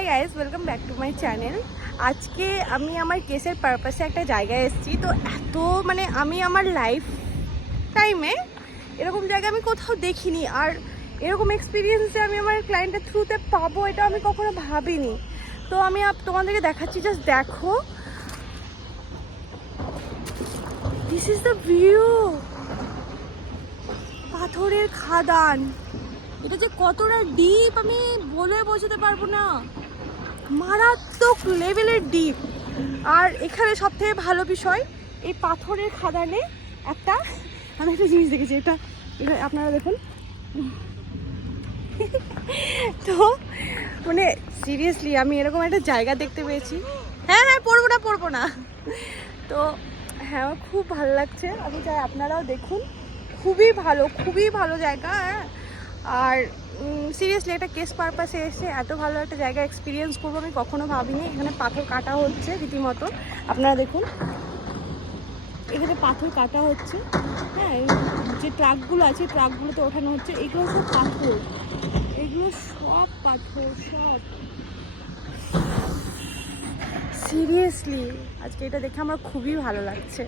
Hi guys, welcome back to my channel. আজকে আমি আমার কেসের পারপাসে একটা জায়গায় এসেছি। তো এত আমি আমার লাইফ টাইমে এরকম জায়গা আমি কোথাও দেখিনি, আর এরকম এক্সপিরিয়েন্স যে আমি আমার ক্লায়েন্টের থ্রুতে পাবো এটা আমি কখনো ভাবিনি। তো আমি তোমাদেরকে দেখাচ্ছি, জাস্ট দেখো, দিস ইজ দ্য ভিউ। পাথরের খাদান, এটা যে কতটা ডিপ আমি বলে বোঝাতে পারবো না, মারাত্মক লেভেলের ডিপ। আর এখানে সব থেকে ভালো বিষয়, এই পাথরের খাদানে আমি একটা জিনিস দেখেছি, এটা আপনারা দেখুন। তো সিরিয়াসলি আমি এরকম একটা জায়গা দেখতে পেয়েছি। হ্যাঁ হ্যাঁ, পড়বো না। তো হ্যাঁ, আমার খুব ভালো লাগছে, আমি চাই আপনারাও দেখুন। খুবই ভালো জায়গা। হ্যাঁ, আর সিরিয়াসলি এটা কেস পারপাসে এসে এত ভালো একটা জায়গা এক্সপিরিয়েন্স করবো আমি কখনো ভাবিনি। এখানে পাথর কাটা হচ্ছে রীতিমতো, আপনারা দেখুন, এখানে পাথর কাটা হচ্ছে। হ্যাঁ, এই যে ট্রাকগুলো আছে, ট্রাকগুলোতে ওঠানো হচ্ছে। এগুলো সব পাথর, এগুলো সব পাথর, সব। সিরিয়াসলি আজকে এটা দেখে আমার খুবই ভালো লাগছে।